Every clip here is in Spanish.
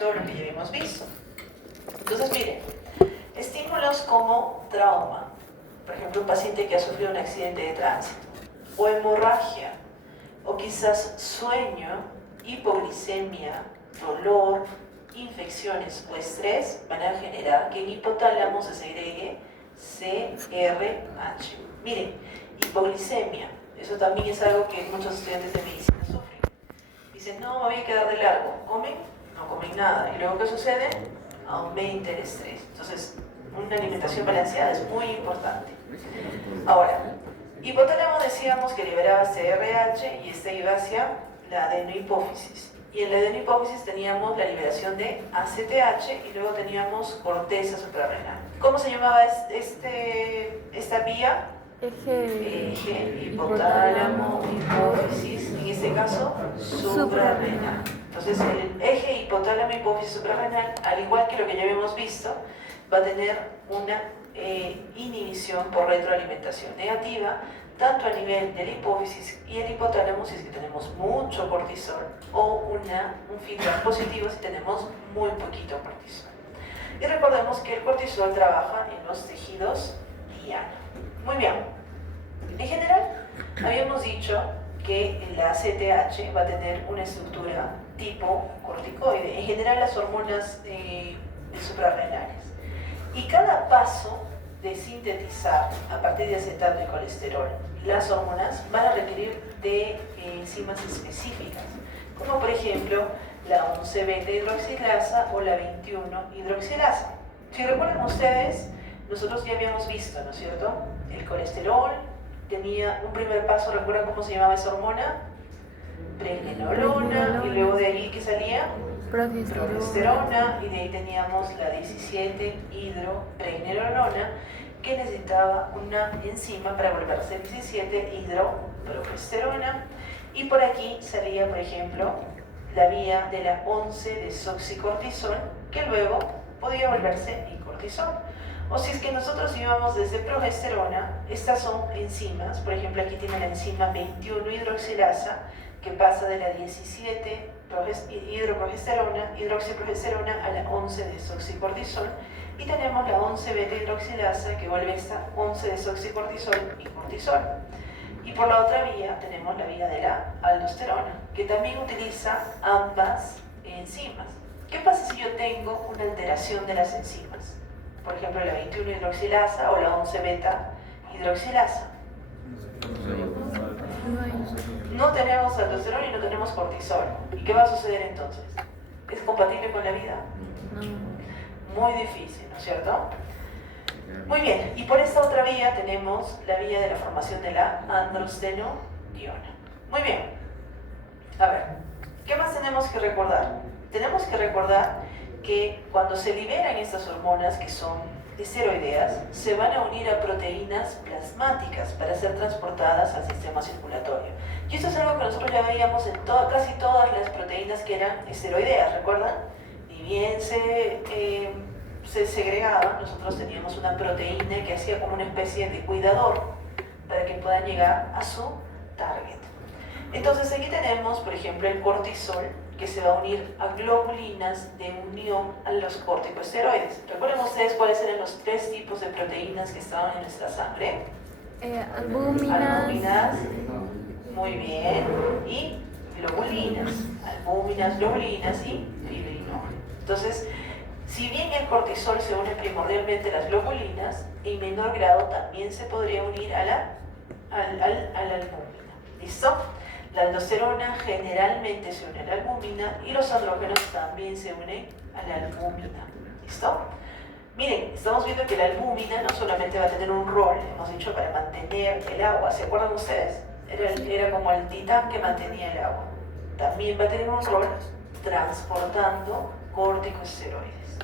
todo lo que ya habíamos visto. Entonces, miren, estímulos como trauma, por ejemplo, un paciente que ha sufrido un accidente de tránsito, o hemorragia, o quizás sueño, hipoglicemia, dolor, infecciones o estrés, van a generar que el hipotálamo se segregue CRH. Miren, hipoglicemia, eso también es algo que muchos estudiantes de medicina sufren. Dicen, no, me voy a quedar de largo. ¿Comen? No comen nada. ¿Y luego qué sucede? Aumenta el estrés. Entonces, una alimentación balanceada es muy importante. Ahora, hipotálamo decíamos que liberaba CRH y este iba hacia la adenohipófisis. Y en la adenohipófisis teníamos la liberación de ACTH y luego teníamos corteza suprarrenal. ¿Cómo se llamaba esta vía? Eje hipotálamo hipófisis, en este caso suprarrenal. Entonces el eje hipotálamo hipófisis suprarrenal, al igual que lo que ya habíamos visto, va a tener una inhibición por retroalimentación negativa, tanto a nivel de la hipófisis y el hipotálamo si es que tenemos mucho cortisol, o un feedback positivo si tenemos muy poquito cortisol. Y recordemos que el cortisol trabaja en los tejidos diana. Muy bien. En general, habíamos dicho que la CTH va a tener una estructura tipo corticoide. En general, las hormonas suprarrenales. Y cada paso de sintetizar a partir de acetato y colesterol las hormonas van a requerir de enzimas específicas, como por ejemplo la 11-beta hidroxilasa o la 21 hidroxilasa. Si recuerdan ustedes, nosotros ya habíamos visto, ¿no es cierto? El colesterol tenía un primer paso, ¿recuerdan cómo se llamaba esa hormona? Pregnenolona, y luego de ahí, ¿qué salía? Progesterona, y de ahí teníamos la 17 hidropregnenolona, que necesitaba una enzima para volverse 17 hidroprogesterona, y por aquí salía, por ejemplo, la vía de la 11 desoxicortisol, que luego podía volverse cortisol. O si es que nosotros íbamos desde progesterona, estas son enzimas, por ejemplo aquí tiene la enzima 21 hidroxilasa, que pasa de la 17 hidroxiprogesterona a la 11 desoxicortisol, y tenemos la 11 beta hidroxilasa que vuelve esta 11 desoxicortisol y cortisol. Y por la otra vía tenemos la vía de la aldosterona, que también utiliza ambas enzimas. ¿Qué pasa si yo tengo una alteración de las enzimas? Por ejemplo, la 21 hidroxilasa o la 11 beta hidroxilasa. No tenemos aldosterona y no tenemos cortisol. ¿Y qué va a suceder entonces? ¿Es compatible con la vida? Muy difícil, ¿no es cierto? Muy bien, y por esta otra vía tenemos la vía de la formación de la androstenodiona. Muy bien. A ver, ¿qué más tenemos que recordar? Tenemos que recordar que cuando se liberan estas hormonas que son esteroideas, se van a unir a proteínas plasmáticas para ser transportadas al sistema circulatorio. Y esto es algo que nosotros ya veíamos en casi todas las proteínas que eran esteroideas, ¿recuerdan? Ni bien se segregaban, nosotros teníamos una proteína que hacía como una especie de cuidador para que puedan llegar a su target. Entonces aquí tenemos, por ejemplo, el cortisol, que se va a unir a globulinas de unión a los corticosteroides. ¿Recuerden ustedes cuáles eran los tres tipos de proteínas que estaban en nuestra sangre? Albúminas, muy bien, y globulinas. Albúminas, globulinas y fibrinógeno. Entonces, si bien el cortisol se une primordialmente a las globulinas, en menor grado también se podría unir a la albúmina. ¿Listo? La aldosterona generalmente se une a la albúmina y los andrógenos también se unen a la albúmina. ¿Listo? Miren, estamos viendo que la albúmina no solamente va a tener un rol, hemos dicho, para mantener el agua. ¿Se acuerdan ustedes? Era como el titán que mantenía el agua. También va a tener un rol transportando corticosteroides.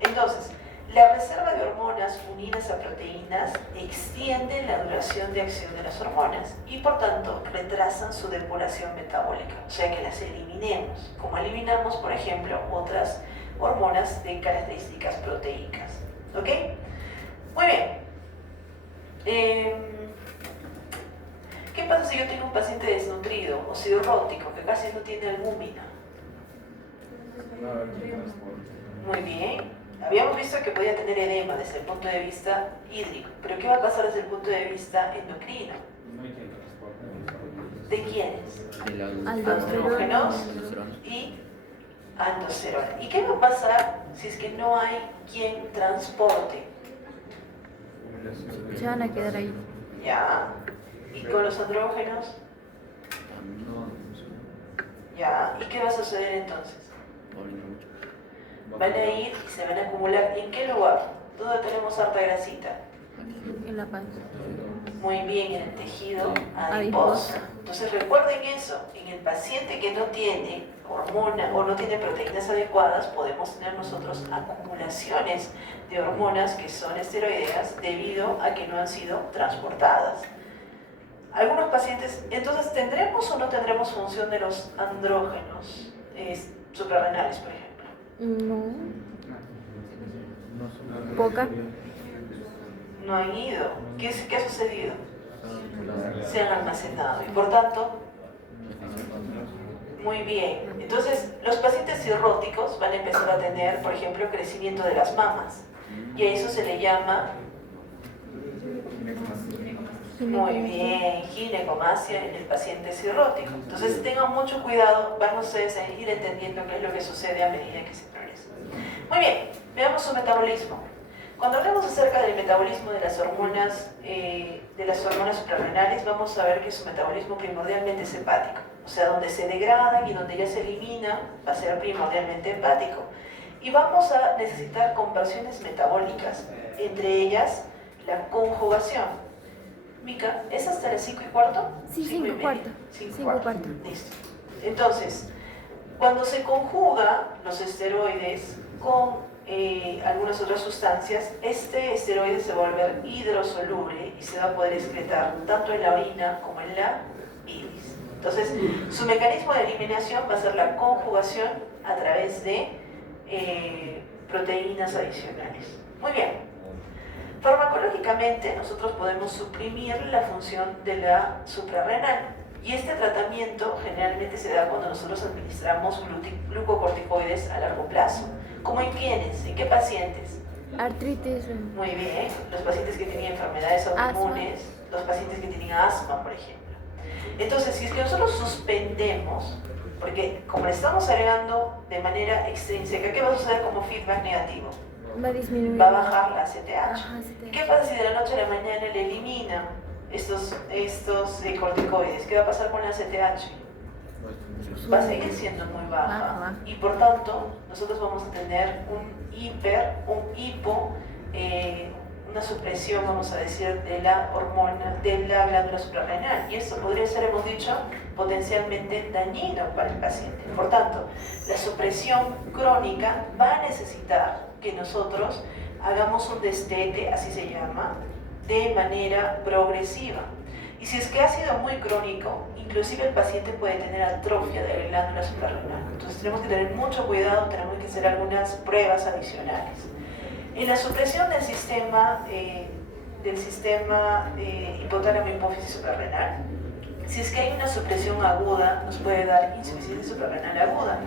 Entonces, la reserva de hormonas unidas a proteínas extienden la duración de acción de las hormonas y por tanto retrasan su depuración metabólica, o sea que las eliminemos, como eliminamos por ejemplo otras hormonas de características proteicas. ¿Ok? Muy bien. ¿Qué pasa si yo tengo un paciente desnutrido o cirrótico que casi no tiene albúmina? Muy bien. Habíamos visto que podía tener edema desde el punto de vista hídrico, pero ¿qué va a pasar desde el punto de vista endocrino? ¿De quiénes? Andrógenos y aldosterona. ¿Y qué va a pasar si es que no hay quien transporte? Se van a quedar ahí. Ya. ¿Y con los andrógenos? Ya. ¿Y qué va a suceder entonces? Van a ir y se van a acumular. ¿En qué lugar? ¿Dónde tenemos harta grasita? En la panza. Muy bien, en el tejido adiposo. Entonces recuerden eso, en el paciente que no tiene hormona o no tiene proteínas adecuadas, podemos tener nosotros acumulaciones de hormonas que son esteroideas debido a que no han sido transportadas. Algunos pacientes, entonces, ¿tendremos o no tendremos función de los andrógenos suprarrenales, por ejemplo? No. Poca. No han ido. ¿Qué ha sucedido? Se han almacenado y por tanto, muy bien. Entonces, los pacientes cirróticos van a empezar a tener, por ejemplo, crecimiento de las mamas y a eso se le llama, muy bien, ginecomastia en el paciente cirrótico. Entonces, tengan mucho cuidado, van ustedes a ir entendiendo qué es lo que sucede a medida que se progresa. Muy bien, veamos su metabolismo. Cuando hablamos acerca del metabolismo de las hormonas suprarrenales, vamos a ver que su metabolismo primordialmente es hepático. O sea, donde se degradan y donde ya se elimina, va a ser primordialmente hepático. Y vamos a necesitar conversiones metabólicas, entre ellas la conjugación. Mica, ¿es hasta las 5:15? Sí, 5:15. 5:15. Listo. Entonces, cuando se conjuga los esteroides con algunas otras sustancias, este esteroide se va a volver hidrosoluble y se va a poder excretar tanto en la orina como en la bilis. Entonces, su mecanismo de eliminación va a ser la conjugación a través de proteínas adicionales. Muy bien. Farmacológicamente, nosotros podemos suprimir la función de la suprarrenal. Y este tratamiento generalmente se da cuando nosotros administramos glucocorticoides a largo plazo. ¿Cómo en quiénes? ¿En qué pacientes? Artritis. Muy bien, los pacientes que tienen enfermedades autoinmunes, los pacientes que tienen asma, por ejemplo. Entonces, si es que nosotros suspendemos, porque como le estamos agregando de manera extrínseca, ¿qué va a suceder como feedback negativo? Va a disminuir. Va a bajar la ACTH. Ajá, ¿Y qué pasa si de la noche a la mañana le elimina estos corticoides? ¿Qué va a pasar con la ACTH? Va a seguir siendo muy baja y por tanto nosotros vamos a tener una supresión, vamos a decir, de la hormona, de la glándula suprarrenal, y esto podría ser, hemos dicho, potencialmente dañino para el paciente. Por tanto, la supresión crónica va a necesitar que nosotros hagamos un destete, así se llama, de manera progresiva. Y si es que ha sido muy crónico, inclusive el paciente puede tener atrofia de la glándula suprarrenal. Entonces tenemos que tener mucho cuidado, tenemos que hacer algunas pruebas adicionales. En la supresión del sistema hipotálamo hipófisis suprarrenal, si es que hay una supresión aguda, nos puede dar insuficiencia suprarrenal aguda.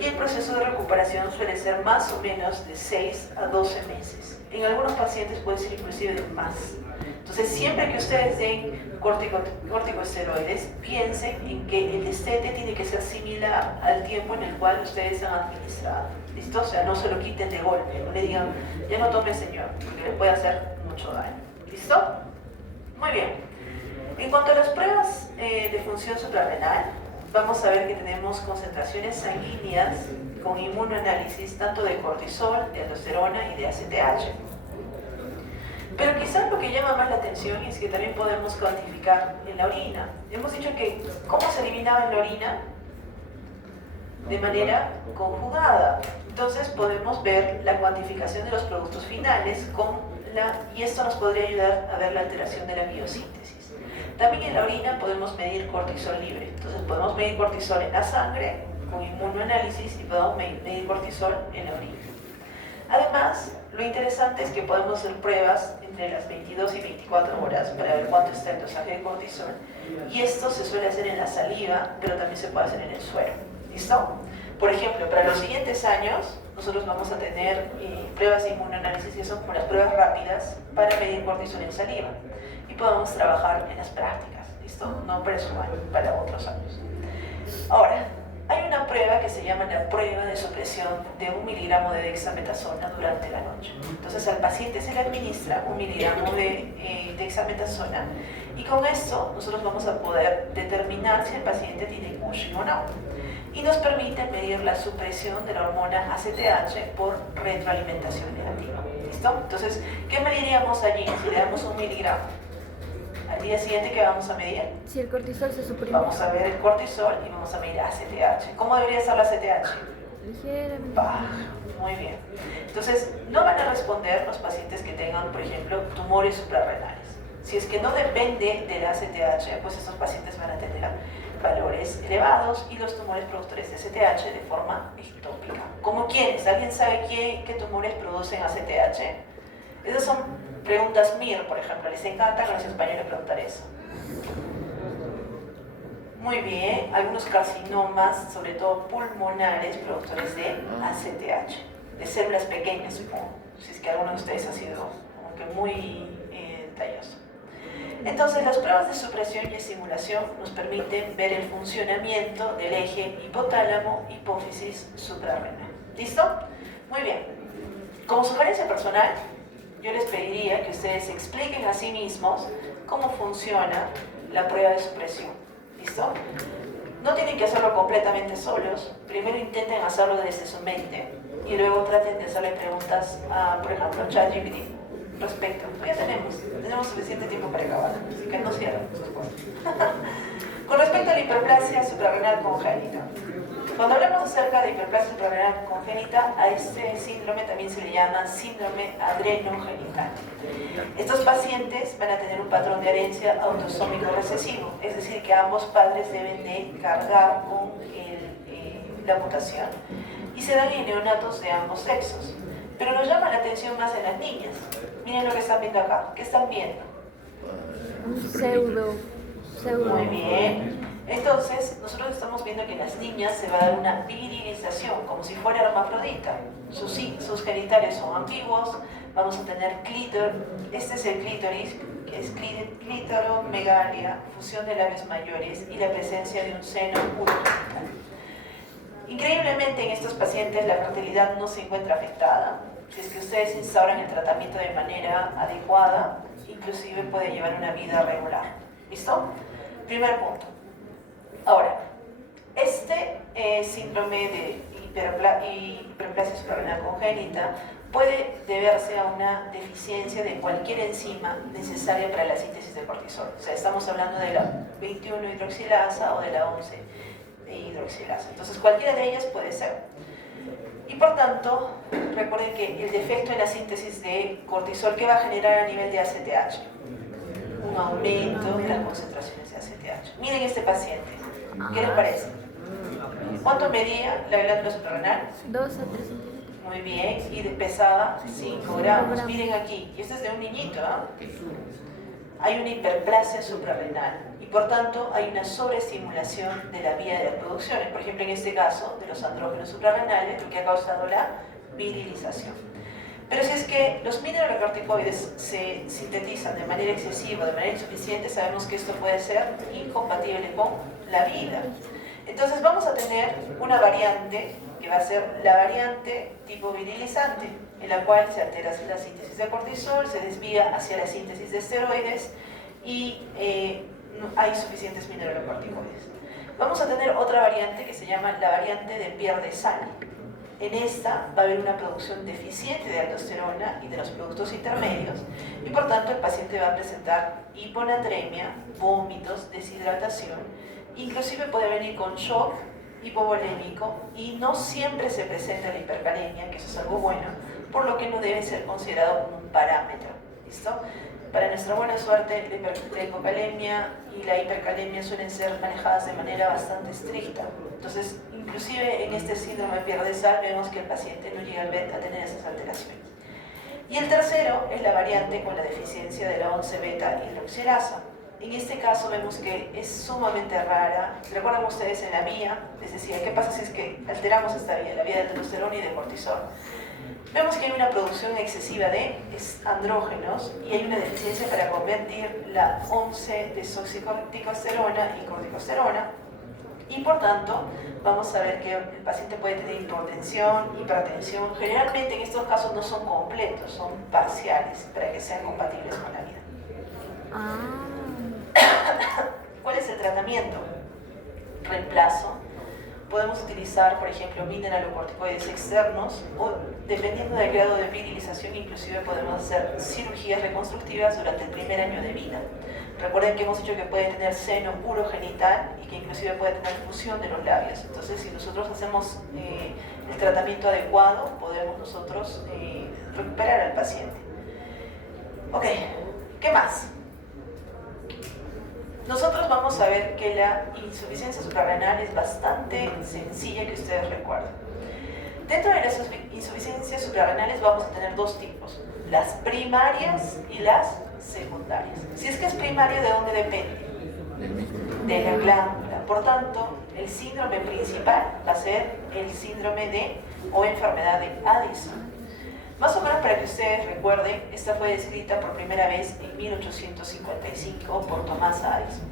Y el proceso de recuperación suele ser más o menos de 6 a 12 meses. En algunos pacientes puede ser inclusive de más. Entonces, siempre que ustedes den corticosteroides, piensen en que el destete tiene que ser similar al tiempo en el cual ustedes han administrado. ¿Listo? O sea, no se lo quiten de golpe, no le digan, ya no tome señor, porque le puede hacer mucho daño. ¿Listo? Muy bien. En cuanto a las pruebas de función suprarrenal, vamos a ver que tenemos concentraciones sanguíneas con inmunoanálisis tanto de cortisol, de aldosterona y de ACTH. Pero quizás lo que llama más la atención es que también podemos cuantificar en la orina. Hemos dicho que ¿cómo se eliminaba en la orina? De manera conjugada. Entonces podemos ver la cuantificación de los productos finales y esto nos podría ayudar a ver la alteración de la biosíntesis. También en la orina podemos medir cortisol libre. Entonces podemos medir cortisol en la sangre con inmunoanálisis y podemos medir cortisol en la orina. Además, lo interesante es que podemos hacer pruebas entre las 22 y 24 horas para ver cuánto está el dosaje de cortisol. Y esto se suele hacer en la saliva, pero también se puede hacer en el suero. ¿Listo? Por ejemplo, para los siguientes años, nosotros vamos a tener pruebas de inmunoanálisis que son como las pruebas rápidas para medir cortisol en saliva. Y podemos trabajar en las prácticas, ¿listo? No para su año, para otros años. Ahora, hay una prueba que se llama la prueba de supresión de 1 miligramo de dexametasona durante la noche. Entonces al paciente se le administra 1 miligramo de dexametasona y con esto nosotros vamos a poder determinar si el paciente tiene Cushing o no. Y nos permite medir la supresión de la hormona ACTH por retroalimentación negativa. ¿Listo? Entonces, ¿qué mediríamos allí si le damos 1 miligramo? Al día siguiente, ¿qué vamos a medir? Si el cortisol se suprime. Vamos a ver el cortisol y vamos a medir ACTH. ¿Cómo debería ser la ACTH? Ligeramente. Baja. Muy bien. Entonces, no van a responder los pacientes que tengan, por ejemplo, tumores suprarrenales. Si es que no depende de la ACTH, pues estos pacientes van a tener valores elevados y los tumores productores de ACTH de forma ectópica. ¿Cómo quiénes? ¿Alguien sabe qué tumores producen ACTH? Esas son preguntas MIR, por ejemplo. Les encanta a los españoles preguntar eso. Muy bien. Algunos carcinomas, sobre todo pulmonares, productores de ACTH, de células pequeñas, supongo. Si es que alguno de ustedes ha sido como que muy detalloso. Entonces, las pruebas de supresión y estimulación nos permiten ver el funcionamiento del eje hipotálamo-hipófisis suprarrenal. ¿Listo? Muy bien. Como sugerencia personal, yo les pediría que ustedes expliquen a sí mismos cómo funciona la prueba de supresión. ¿Listo? No tienen que hacerlo completamente solos. Primero intenten hacerlo desde su mente y luego traten de hacerle preguntas a, por ejemplo, ChatGPT respecto. Ya tenemos suficiente tiempo para acabar, así que no cierren sus cosas. Con respecto a la hiperplasia suprarrenal congénita. Cuando hablamos acerca de hiperplasia suprarrenal congénita, a este síndrome también se le llama síndrome adrenogenital. Estos pacientes van a tener un patrón de herencia autosómico recesivo, es decir, que ambos padres deben de cargar con la mutación y se dan en neonatos de ambos sexos. Pero nos llama la atención más en las niñas. Miren lo que están viendo acá. ¿Qué están viendo? Un pseudo. Muy bien. Entonces, nosotros estamos viendo que en las niñas se va a dar una virilización, como si fuera hermafrodita. Sus genitales son antiguos, vamos a tener clítor. Este es el clítoris, que es clítoromegalia, fusión de labios mayores y la presencia de un seno urogenital. Increíblemente en estos pacientes la fertilidad no se encuentra afectada. Si es que ustedes instauran el tratamiento de manera adecuada, inclusive puede llevar una vida regular. ¿Listo? Primer punto. Ahora, este síndrome de hiperplasia suprarrenal congénita puede deberse a una deficiencia de cualquier enzima necesaria para la síntesis de cortisol. O sea, estamos hablando de la 21-hidroxilasa o de la 11-hidroxilasa. Entonces, cualquiera de ellas puede ser. Y por tanto, recuerden que el defecto en la síntesis de cortisol, ¿qué va a generar a nivel de ACTH? Un aumento de las concentraciones de ACTH. Miren este paciente. ¿Qué les parece? ¿Cuánto medía la glándula suprarrenal? 2 a 3 centímetros. Muy bien. Y pesaba 5 gramos. Miren aquí. Y esto es de un niñito, ¿eh? Hay una hiperplasia suprarrenal y por tanto hay una sobreestimulación de la vía de las producciones. Por ejemplo, en este caso, de los andrógenos suprarrenales, lo que ha causado la virilización. Pero si es que los mineralocorticoides se sintetizan de manera excesiva, de manera insuficiente, sabemos que esto puede ser incompatible con la vida. Entonces vamos a tener una variante que va a ser la variante tipo virilizante, en la cual se altera la síntesis de cortisol, se desvía hacia la síntesis de esteroides y no hay suficientes mineralocorticoides. Vamos a tener otra variante que se llama la variante de pierde sangre. En esta va a haber una producción deficiente de aldosterona y de los productos intermedios y por tanto el paciente va a presentar hiponatremia, vómitos, deshidratación, inclusive puede venir con shock hipovolémico y no siempre se presenta la hipercalemia, que eso es algo bueno, por lo que no debe ser considerado como un parámetro. ¿Listo? Para nuestra buena suerte, la hipocalemia y la hipercalemia suelen ser manejadas de manera bastante estricta. Entonces, inclusive en este síndrome de pierde sal vemos que el paciente no llega a tener esas alteraciones. Y el tercero es la variante con la deficiencia de la 11-beta hidroxilasa. En este caso vemos que es sumamente rara. ¿Recuerdan ustedes en la vía? Les decía, ¿qué pasa si es que alteramos esta vía, la vía de testosterona y de cortisol? Vemos que hay una producción excesiva de andrógenos y hay una deficiencia para convertir la 11-desoxicorticosterona y corticosterona, y por tanto vamos a ver que el paciente puede tener hipotensión, hipertensión. Generalmente en estos casos no son completos, son parciales para que sean compatibles con la vida. ¿Cuál es el tratamiento? Reemplazo. Podemos utilizar, por ejemplo, mineralocorticoides externos o, dependiendo del grado de virilización, inclusive podemos hacer cirugías reconstructivas durante el primer año de vida. Recuerden que hemos dicho que puede tener seno urogenital y que inclusive puede tener fusión de los labios. Entonces, si nosotros hacemos el tratamiento adecuado, podemos nosotros recuperar al paciente. Ok, ¿qué más? Nosotros vamos a ver que la insuficiencia suprarrenal es bastante sencilla, que ustedes recuerden. Dentro de las insuficiencias suprarrenales vamos a tener dos tipos, las primarias y las secundarias. Si es que es primario, ¿de dónde depende? De la glándula. Por tanto, el síndrome principal va a ser el síndrome de o enfermedad de Addison. Más o menos para que ustedes recuerden, esta fue descrita por primera vez en 1855 por Thomas Addison.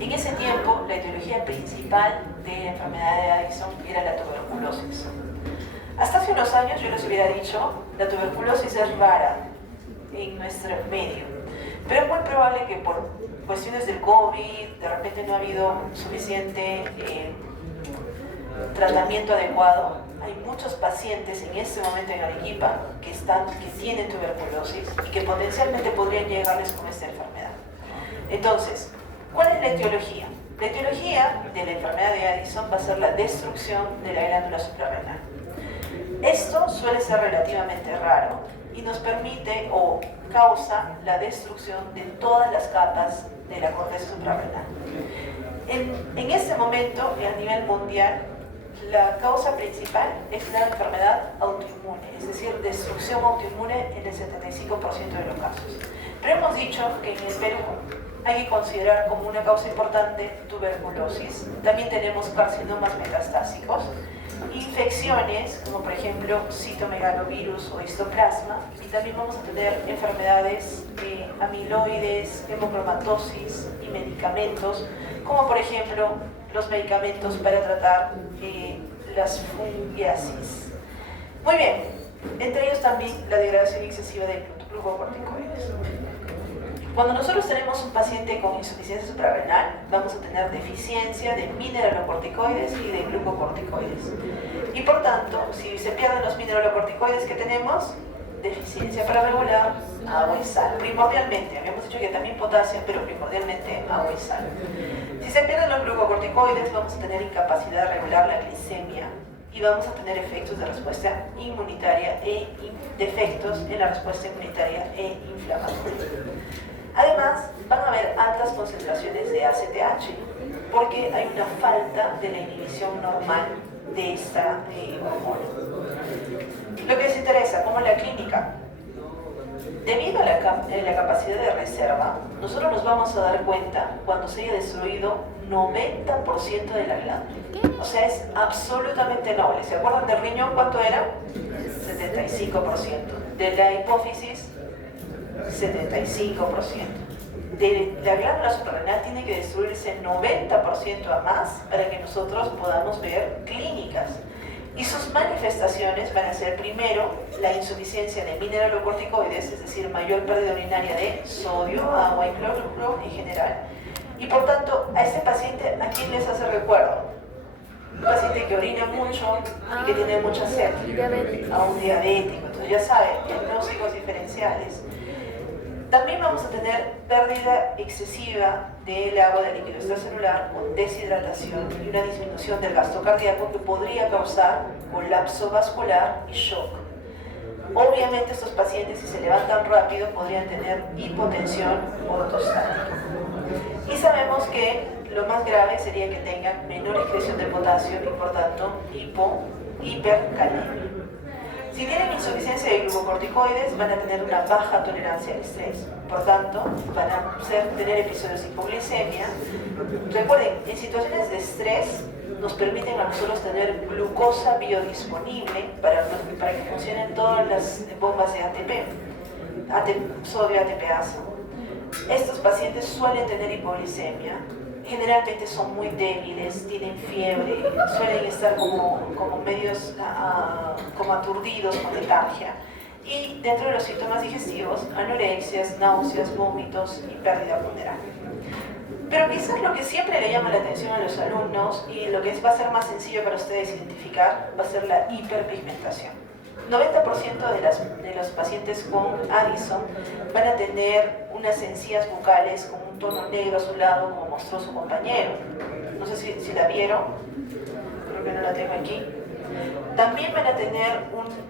En ese tiempo, la etiología principal de la enfermedad de Addison era la tuberculosis. Hasta hace unos años yo les hubiera dicho, la tuberculosis es rara en nuestro medio, pero es muy probable que por cuestiones del COVID, de repente no ha habido suficiente tratamiento adecuado. Hay muchos pacientes en este momento en Arequipa que tienen tuberculosis y que potencialmente podrían llegarles con esta enfermedad. Entonces, ¿cuál es la etiología? La etiología de la enfermedad de Addison va a ser la destrucción de la glándula suprarrenal. Esto suele ser relativamente raro y nos permite o causa la destrucción de todas las capas de la corteza suprarrenal. En este momento, a nivel mundial, la causa principal es la enfermedad autoinmune, es decir, destrucción autoinmune en el 75% de los casos. Pero hemos dicho que en el Perú hay que considerar como una causa importante tuberculosis. También tenemos carcinomas metastásicos, infecciones como por ejemplo citomegalovirus o histoplasma, y también vamos a tener enfermedades amiloides, hemocromatosis y medicamentos, como por ejemplo los medicamentos para tratar las fungiasis. Muy bien, entre ellos también la degradación excesiva de glucocorticoides. Cuando nosotros tenemos un paciente con insuficiencia suprarrenal, vamos a tener deficiencia de mineralocorticoides y de glucocorticoides. Y por tanto, si se pierden los mineralocorticoides que tenemos, deficiencia para regular agua y sal. Primordialmente, habíamos dicho que también potasio, pero primordialmente agua y sal. Si se pierden los glucocorticoides, vamos a tener incapacidad de regular la glicemia y vamos a tener efectos de respuesta inmunitaria defectos en la respuesta inmunitaria e inflamatoria. Además, van a haber altas concentraciones de ACTH porque hay una falta de la inhibición normal de esta hormona. Lo que les interesa, como la clínica, debido a la capacidad de reserva, nosotros nos vamos a dar cuenta cuando se haya destruido 90% de la glándula. O sea, es absolutamente noble. ¿Se acuerdan del riñón cuánto era? 75%. De la hipófisis, 75%. De la glándula suprarrenal tiene que destruirse 90% a más para que nosotros podamos ver clínicas. Y sus manifestaciones van a ser primero la insuficiencia de mineralocorticoides, es decir, mayor pérdida urinaria de sodio, agua y cloruro en general. Y por tanto, a este paciente, ¿a quién les hace recuerdo? Un paciente que orina mucho y que tiene mucha sed. A un diabético. Entonces ya saben, diagnósticos diferenciales. También vamos a tener pérdida excesiva del agua del líquido extracelular con deshidratación y una disminución del gasto cardíaco que podría causar colapso vascular y shock. Obviamente estos pacientes, si se levantan rápido, podrían tener hipotensión ortostática. Y sabemos que lo más grave sería que tengan menor excreción de potasio y por tanto hipercalemia. Si tienen insuficiencia de glucocorticoides, van a tener una baja tolerancia al estrés. Por tanto, van a tener episodios de hipoglicemia. Recuerden, en situaciones de estrés nos permiten a nosotros tener glucosa biodisponible para que funcionen todas las bombas de ATP, sodio ATPasa. Estos pacientes suelen tener hipoglicemia. Generalmente son muy débiles, tienen fiebre, suelen estar como medios como aturdidos, con letargia. Y dentro de los síntomas digestivos, anorexias, náuseas, vómitos y pérdida ponderal. Pero quizás lo que siempre le llama la atención a los alumnos y lo que va a ser más sencillo para ustedes identificar va a ser la hiperpigmentación. 90% de los pacientes con Addison van a tener unas encías bucales con un tono negro azulado como mostró su compañero. No sé si la vieron, creo que no la tengo aquí. También van a tener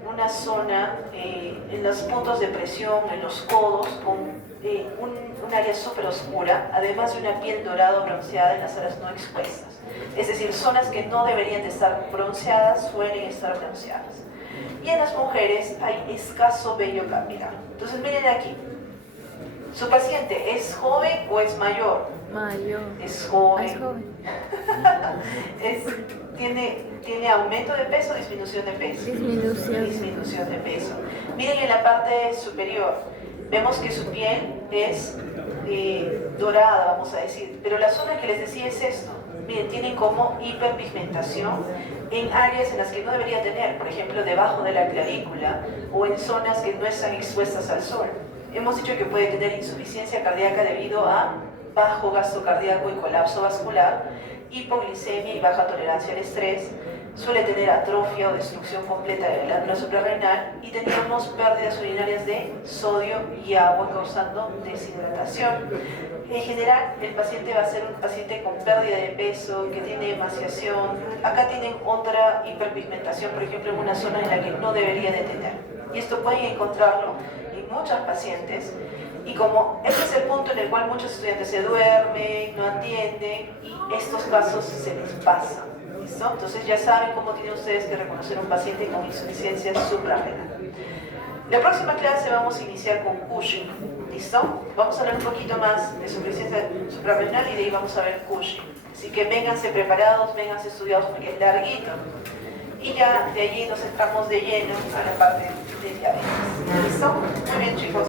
una zona en los puntos de presión, en los codos, con un área súper oscura, además de una piel dorada o bronceada en las áreas no expuestas. Es decir, zonas que no deberían de estar bronceadas suelen estar bronceadas. Y en las mujeres hay escaso vello capilar. Entonces miren aquí, ¿su paciente es joven o es mayor? Mayor. Es joven. Es joven. ¿Tiene aumento de peso o disminución de peso? Disminución. De peso. Miren en la parte superior, vemos que su piel es dorada, vamos a decir, pero la zona que les decía es esto. Miren, tienen como hiperpigmentación en áreas en las que no debería tener, por ejemplo, debajo de la clavícula o en zonas que no están expuestas al sol. Hemos dicho que puede tener insuficiencia cardíaca debido a bajo gasto cardíaco y colapso vascular, hipoglicemia y baja tolerancia al estrés, suele tener atrofia o destrucción completa de la glándula suprarrenal y tenemos pérdidas urinarias de sodio y agua causando deshidratación. En general, el paciente va a ser un paciente con pérdida de peso, que tiene emaciación. Acá tienen otra hiperpigmentación, por ejemplo, en una zona en la que no debería de tener. Y esto pueden encontrarlo en muchos pacientes. Y como este es el punto en el cual muchos estudiantes se duermen, no atienden, y estos casos se les pasan. ¿Listo? Entonces ya saben cómo tienen ustedes que reconocer un paciente con insuficiencia suprarrenal. La próxima clase vamos a iniciar con Cushing. ¿Listo? Vamos a hablar un poquito más de insuficiencia suprarrenal y de ahí vamos a ver Cushing. Así que vénganse preparados, vénganse estudiados porque es larguito. Y ya de allí nos entramos de lleno a la parte de diabetes. ¿Listo? Muy bien, chicos.